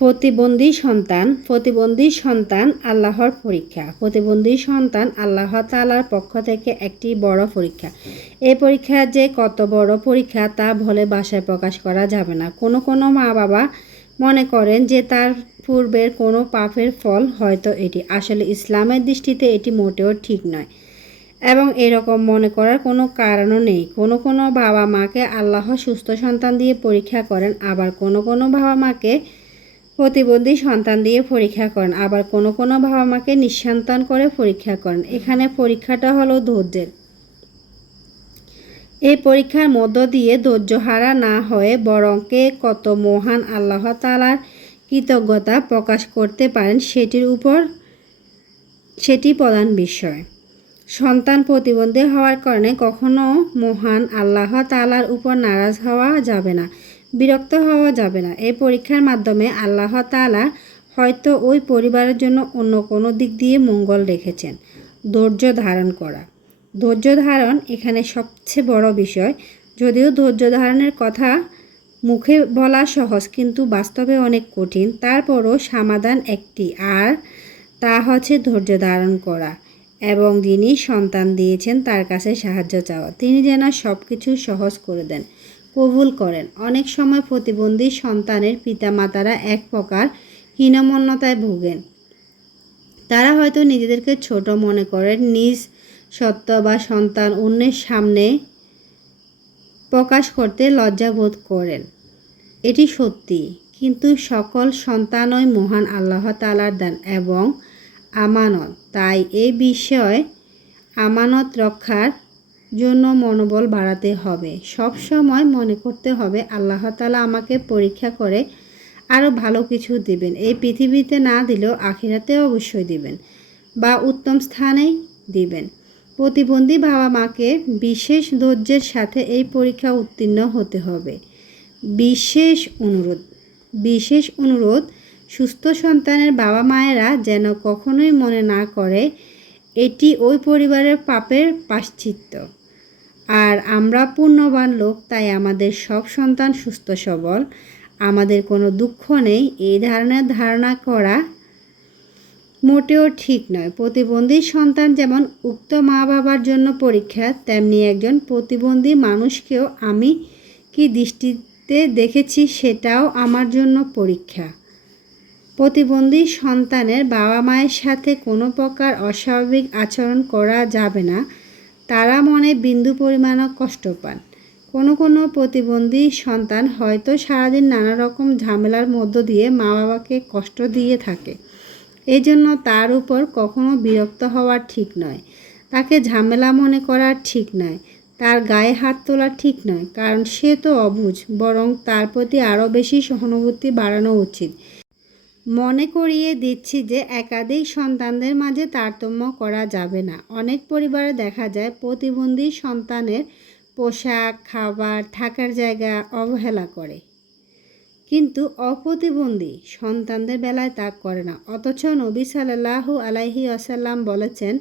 প্রতিবন্ধী সন্তান প্রতিবন্ধী সন্তান আল্লাহর পরীক্ষা। প্রতিবন্ধী সন্তান আল্লাহ তালার পক্ষ থেকে একটি বড় পরীক্ষা। এই পরীক্ষা যে কত বড় পরীক্ষা তা বলে বাসায় প্রকাশ করা যাবে না। কোনো কোনো মা বাবা মনে করেন যে তার পূর্বের কোনো পাপের ফল হয়তো এটি। আসলে ইসলামের দৃষ্টিতে এটি মোটেও ঠিক নয়। এবং এরকম মনে করার কোনো কারণও নেই। কোনো কোনো বাবা মাকে আল্লাহ সুস্থ সন্তান দিয়ে পরীক্ষা করেন। আবার কোনো কোনো বাবা মাকে প্রতিবন্ধী সন্তান দিয়ে পরীক্ষা করেন, আবার কোনো কোনো বাবা মাকে নিঃসন্তান করে পরীক্ষা করেন। এখানে পরীক্ষাটা হলো ধৈর্যের। এই পরীক্ষার মধ্য দিয়ে ধৈর্যহারা না হয়ে বরং কে কত মহান আল্লাহ তালার কৃতজ্ঞতা প্রকাশ করতে পারেন সেটির উপর সেটি প্রধান বিষয়। সন্তান প্রতিবন্ধী হওয়ার কারণে কখনো মহান আল্লাহ তালার উপর নারাজ হওয়া যাবে না। বিরক্ত হওয়া যাবে না। এই পরীক্ষার মাধ্যমে আল্লাহ তালা হয়তো ওই পরিবারের জন্য অন্য কোনো দিক দিয়ে মঙ্গল রেখেছেন। ধৈর্য ধারণ করা। ধৈর্য ধারণ এখানে সবচেয়ে বড় বিষয়। যদিও ধৈর্য ধারণের কথা মুখে বলা সহজ, কিন্তু বাস্তবে অনেক কঠিন। তারপরও সমাধান একটি, আর তা হচ্ছে ধৈর্য ধারণ করা এবং যিনি সন্তান দিয়েছেন তার কাছে সাহায্য চাওয়া। তিনি যেন সব কিছু সহজ করে দেন। কবুল করেন। অনেক সময় প্রতিবন্ধী সন্তানের পিতামাতারা এক প্রকার হীনমন্যতায় ভোগেন। তারা হয়তো নিজেদেরকে ছোট মনে করেন, নিজ সত্য বা সন্তান অন্যের সামনে প্রকাশ করতে লজ্জাবোধ করেন। এটি সত্যি, কিন্তু সকল সন্তানই মহান আল্লাহ তালার দান এবং আমানত। তাই এই বিষয়ে আমানত রক্ষার জন্য মনোবল বাড়াতে হবে। সব সময় মনে করতে হবে আল্লাহ তালা আমাকে পরীক্ষা করে আরও ভালো কিছু দিবেন। এই পৃথিবীতে না দিলেও আখিরাতে অবশ্যই দিবেন বা উত্তম স্থানেই দিবেন। প্রতিবন্ধী বাবা মাকে বিশেষ ধৈর্যের সাথে এই পরীক্ষা উত্তীর্ণ হতে হবে। বিশেষ অনুরোধ বিশেষ অনুরোধ, সুস্থ সন্তানের বাবা মায়েরা যেন কখনোই মনে না করে এটি ওই পরিবারের পাপের পাশ্চিত্য। আর আমরা পূর্ণবান লোক, তাই আমাদের সব সন্তান সুস্থ সবল। আমাদের কোনো দুঃখ নেই, এই ধরনের ধারণা করা মোটেও ঠিক নয়। প্রতিবন্ধী সন্তান যেমন উক্ত মা বাবার জন্য পরীক্ষা, তেমনি একজন প্রতিবন্ধী মানুষকেও আমি কি দৃষ্টিতে দেখেছি সেটাও আমার জন্য পরীক্ষা। প্রতিবন্ধী সন্তানের বাবা মায়ের সাথে কোনো প্রকার অস্বাভাবিক আচরণ করা যাবে না। তারা মনে বিন্দু পরিমাণও কষ্ট পান। কোনো কোনো প্রতিবন্ধী সন্তান হয়তো সারাদিন নানা রকম ঝামেলার মধ্য দিয়ে মা বাবাকে কষ্ট দিয়ে থাকে। এই জন্য তার উপর কখনো বিরক্ত হওয়া ঠিক নয়। তাকে ঝামেলা মনে করা ঠিক নয়। তার গায়ে হাত তোলা ঠিক নয়। কারণ সে তো অবুঝ বরং তার প্রতি আরও বেশি সহানুভূতি বাড়ানো উচিত। মনে করিয়ে দিচ্ছি যে একাধিক সন্তানদের মাঝে তারতম্য করা যাবে না। অনেক পরিবারে দেখা যায়, প্রতিবন্ধী সন্তানের পোশাক, খাবার, থাকার জায়গা অবহেলা করে। কিন্তু অপ্রতিবন্ধী সন্তানদের বেলায় তা করে না। অথচ নবী সাল্লাহু আলাইহি আসাল্লাম বলেছেন,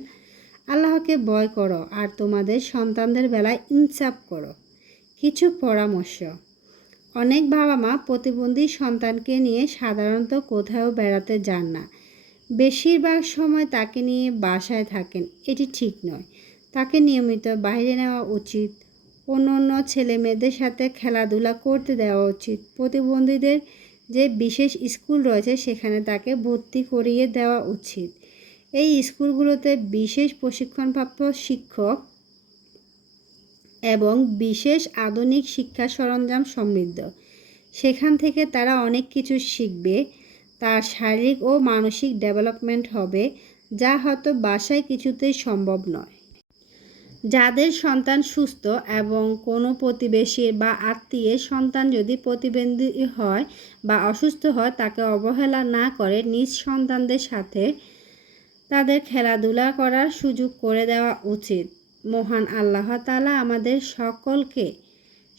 আল্লাহকে ভয় করো আর তোমাদের সন্তানদের বেলায় ইনসাফ করো। কিছু পরামর্শ। অনেক বাবা মা প্রতিবন্ধী সন্তানকে নিয়ে সাধারণত কোথাও বেড়াতে যান না। বেশিরভাগ সময় তাকে নিয়ে বাসায় থাকেন, এটি ঠিক নয়। তাকে নিয়মিত বাইরে নেওয়া উচিত অন্য অন্য ছেলে মেয়েদের সাথে খেলাধুলা করতে দেওয়া উচিত। প্রতিবন্ধীদের যে বিশেষ স্কুল রয়েছে, সেখানে তাকে ভর্তি করিয়ে দেওয়া উচিত। এই স্কুলগুলোতে বিশেষ প্রশিক্ষণপ্রাপ্ত শিক্ষক এবং বিশেষ আধুনিক শিক্ষা সরঞ্জাম সমৃদ্ধ। সেখান থেকে তারা অনেক কিছু শিখবে, তার শারীরিক ও মানসিক ডেভেলপমেন্ট হবে, যা হয়তো বাসায় কিছুতেই সম্ভব নয়। যাদের সন্তান সুস্থ এবং কোনো প্রতিবেশী বা আত্মীয়ের সন্তান যদি প্রতিবন্ধী হয় বা অসুস্থ হয়, তাকে অবহেলা না করে নিজ সন্তানদের সাথে তাদের খেলাধুলা করার সুযোগ করে দেওয়া উচিত। মহান আল্লাহ তালা আমাদের সকলকে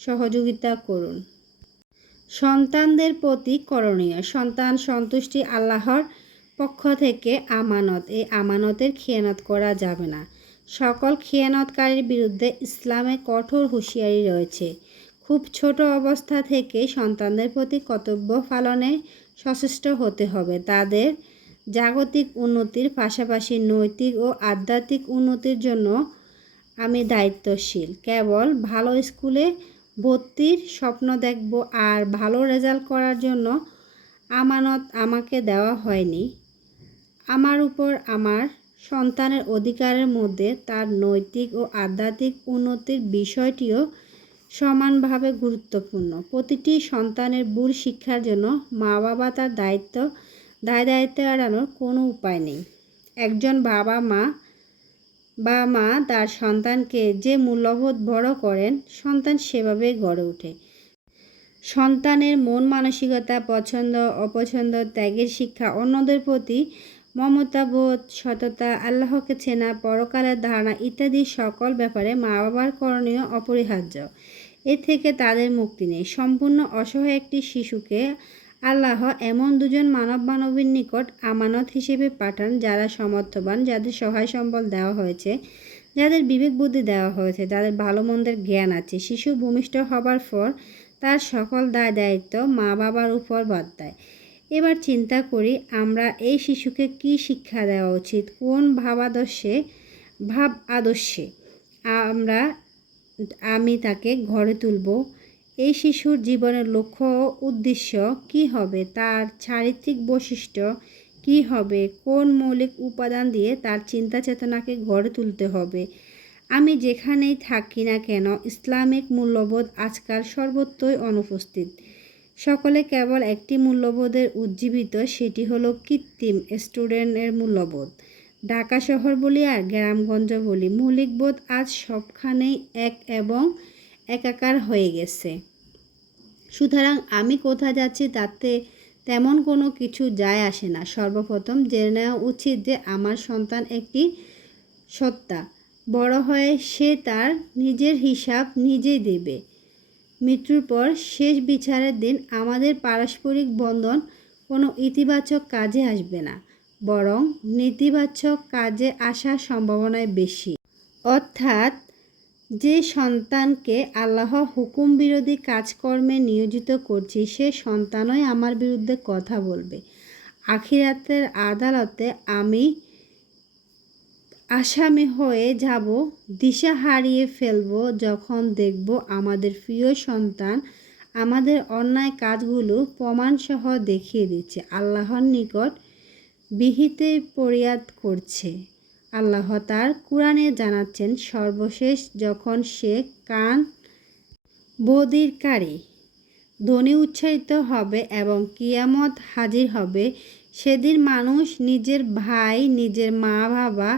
সহযোগিতা করুন। সন্তানদের প্রতি করণীয়। সন্তান সন্তুষ্টি আল্লাহর পক্ষ থেকে আমানত। এই আমানতের খেয়ানত করা যাবে না। সকল খেয়ানতকারীর বিরুদ্ধে ইসলামে কঠোর হুঁশিয়ারি রয়েছে। খুব ছোট অবস্থা থেকে সন্তানদের প্রতি কর্তব্য পালনে সচেষ্ট হতে হবে। তাদের জাগতিক উন্নতির পাশাপাশি নৈতিক ও আধ্যাত্মিক উন্নতির জন্য আমি দায়িত্বশীল। কেবল ভালো স্কুলে ভর্তির স্বপ্ন দেখব আর ভালো রেজাল্ট করার জন্য আমানত আমাকে দেওয়া হয়নি। আমার উপর আমার সন্তানের অধিকারের মধ্যে তার নৈতিক ও আধ্যাত্মিক উন্নতির বিষয়টিও সমানভাবে গুরুত্বপূর্ণ। প্রতিটি সন্তানের ভুল শিক্ষার জন্য মা বাবা তার দায়িত্ব, দায় দায়িত্ব এড়ানোর কোনো উপায় নেই। একজন বাবা মা বা মা তার সন্তানকে যে মূল্যবোধ বড় করেন, সন্তান সেভাবে গড়ে ওঠে। সন্তানের মন মানসিকতা, পছন্দ, অপছন্দ, ত্যাগের শিক্ষা অন্যদের প্রতি মমতাবোধ, সততা, আল্লাহকে চেনা, পরকালের ধারণা ইত্যাদি সকল ব্যাপারে মা বাবার করণীয় অপরিহার্য। এ থেকে তাদের মুক্তি নেই। সম্পূর্ণ অসহায় একটি শিশুকে আল্লাহ এমন দুজন মানব মানবীর নিকট আমানত হিসেবে পাঠান যারা সমর্থবান, যাদের সহায় সম্বল দেওয়া হয়েছে, যাদের বিবেক বুদ্ধি দেওয়া হয়েছে, যাদের ভালো মন্দের জ্ঞান আছে। শিশু ভূমিষ্ঠ হবার পর তার সকল দায় দায়িত্ব মা বাবার উপর বাদ দেয় এবার চিন্তা করি আমরা এই শিশুকে কি শিক্ষা দেওয়া উচিত? কোন ভাবাদর্শে? ভাব আদর্শে আমরা আমি তাকে ঘরে তুলব এই শিশুর জীবনের লক্ষ্য উদ্দেশ্য কি হবে? তার চারিত্রিক বৈশিষ্ট্য কি হবে? কোন মৌলিক উপাদান দিয়ে তার চিন্তা চেতনাকে গড়ে তুলতে হবে? আমি যেখানেই থাকি না কেন, ইসলামিক মূল্যবোধ আজকাল সর্বত্রই অনুপস্থিত। সকলে কেবল একটি মূল্যবোধের উজ্জীবিত, সেটি হলো কৃত্রিম স্টুডেন্টের মূল্যবোধ। ঢাকা শহর বলি আর গ্রামগঞ্জ বলি, মৌলিক বোধ আজ সবখানেই এক এবং একাকার হয়ে গেছে। সুতরাং আমি কোথায় যাচ্ছি তাতে তেমন কোনো কিছু যায় আসে না। সর্বপ্রথম জেনে নেওয়া উচিত যে আমার সন্তান একটি সত্তা। বড় হয়ে সে তার নিজের হিসাব নিজেই দেবে। মৃত্যুর পর শেষ বিচারের দিন আমাদের পারস্পরিক বন্ধন কোনো ইতিবাচক কাজে আসবে না, বরং নেতিবাচক কাজে আসার সম্ভাবনায় বেশি। অর্থাৎ যে সন্তানকে আল্লাহ হুকুম বিরোধী কাজকর্মে নিয়োজিত করছি, সে সন্তানই আমার বিরুদ্ধে কথা বলবে। আখিরাতের আদালতে আমি আসামি হয়ে যাব, দিশা হারিয়ে ফেলব যখন দেখব আমাদের প্রিয় সন্তান আমাদের অন্যায় কাজগুলো প্রমাণসহ দেখিয়ে দিচ্ছে, আল্লাহর নিকট বিহিতে পরিয়াদ করছে। আল্লাহ তার কোরআনে জানাচ্ছেন, সর্বশেষ যখন সে কান বদিরকারী ধ্বনি উৎসাহিত হবে এবং কিয়ামত হাজির হবে, সেদিন মানুষ নিজের ভাই, নিজের মা বাবা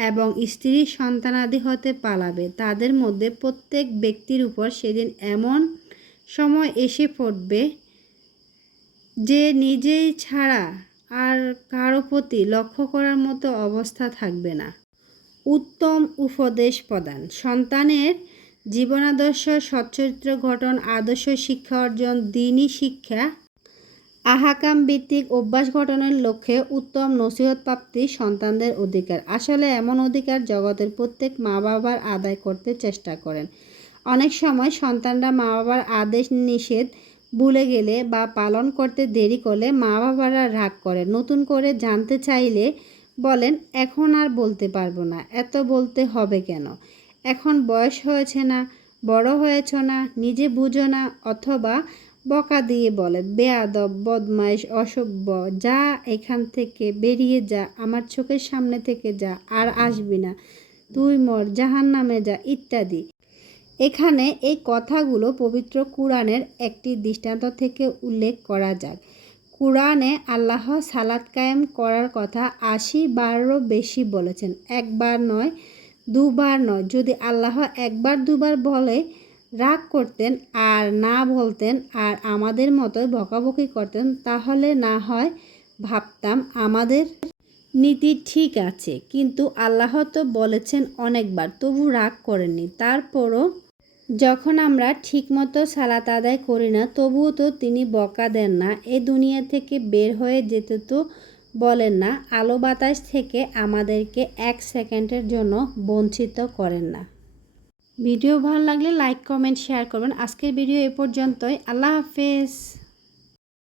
এবং স্ত্রী সন্তানাদি হতে পালাবে। তাদের মধ্যে প্রত্যেক ব্যক্তির উপর সেদিন এমন সময় এসে পড়বে যে নিজেই ছাড়া আর কারও প্রতি লক্ষ্য করার মতো অবস্থা থাকবে না। উত্তম উপদেশ প্রদান। সন্তানের জীবনাদর্শ, সচ্চরিত্র গঠন, আদর্শ শিক্ষা অর্জন দিনই শিক্ষা, আহাকাম ভিত্তিক অভ্যাস গঠনের লক্ষ্যে উত্তম নসিহত প্রাপ্তি সন্তানদের অধিকার। আসলে এমন অধিকার জগতের প্রত্যেক মা বাবার আদায় করতে চেষ্টা করেন। অনেক সময় সন্তানরা মা বাবার আদেশ নিষেধ ভুলে গেলে বা পালন করতে দেরি করলে মা বাবারা রাগ করে। নতুন করে জানতে চাইলে বলেন, এখন আর বলতে পারব না। এত বলতে হবে কেন? এখন বয়স হয়েছে না, বড় হয়েছ না, নিজে বুঝো না, অথবা বকা দিয়ে বলে, বেয়াদব, বদমাইশ, অসভ্য, যা এখান থেকে বেরিয়ে যা, আমার চোখের সামনে থেকে যা, আর আসবি না। তুই মর জাহান নামে যা, ইত্যাদি। এখানে এই কথাগুলো পবিত্র কুরআনের একটি দৃষ্টান্ত থেকে উল্লেখ করা যাক। কুরআনে আল্লাহ সালাত কায়েম করার কথা আশি বারও বেশি বলেছেন। একবার নয়, দুবার নয়। যদি আল্লাহ একবার দুবার বলে, রাগ করতেন আর না বলতেন আর আমাদের মতোই বকাবকি করতেন, তাহলে না হয় ভাবতাম আমাদের নীতি ঠিক আছে। কিন্তু আল্লাহ তো বলেছেন অনেকবার, তবু রাগ করেননি। তারপরও যখন আমরা ঠিকমতো সালাত আদায় করি না, তবুও তো তিনি বকা দেন না। এ দুনিয়া থেকে বের হয়ে যেতে তো বলেন না, আলো বাতাস থেকে আমাদেরকে এক সেকেন্ডের জন্য বঞ্চিত করেন না। ভিডিও ভালো লাগলে লাইক, কমেন্ট, শেয়ার করবেন। আজকের ভিডিও এ পর্যন্তই। আল্লাহ হাফেজ।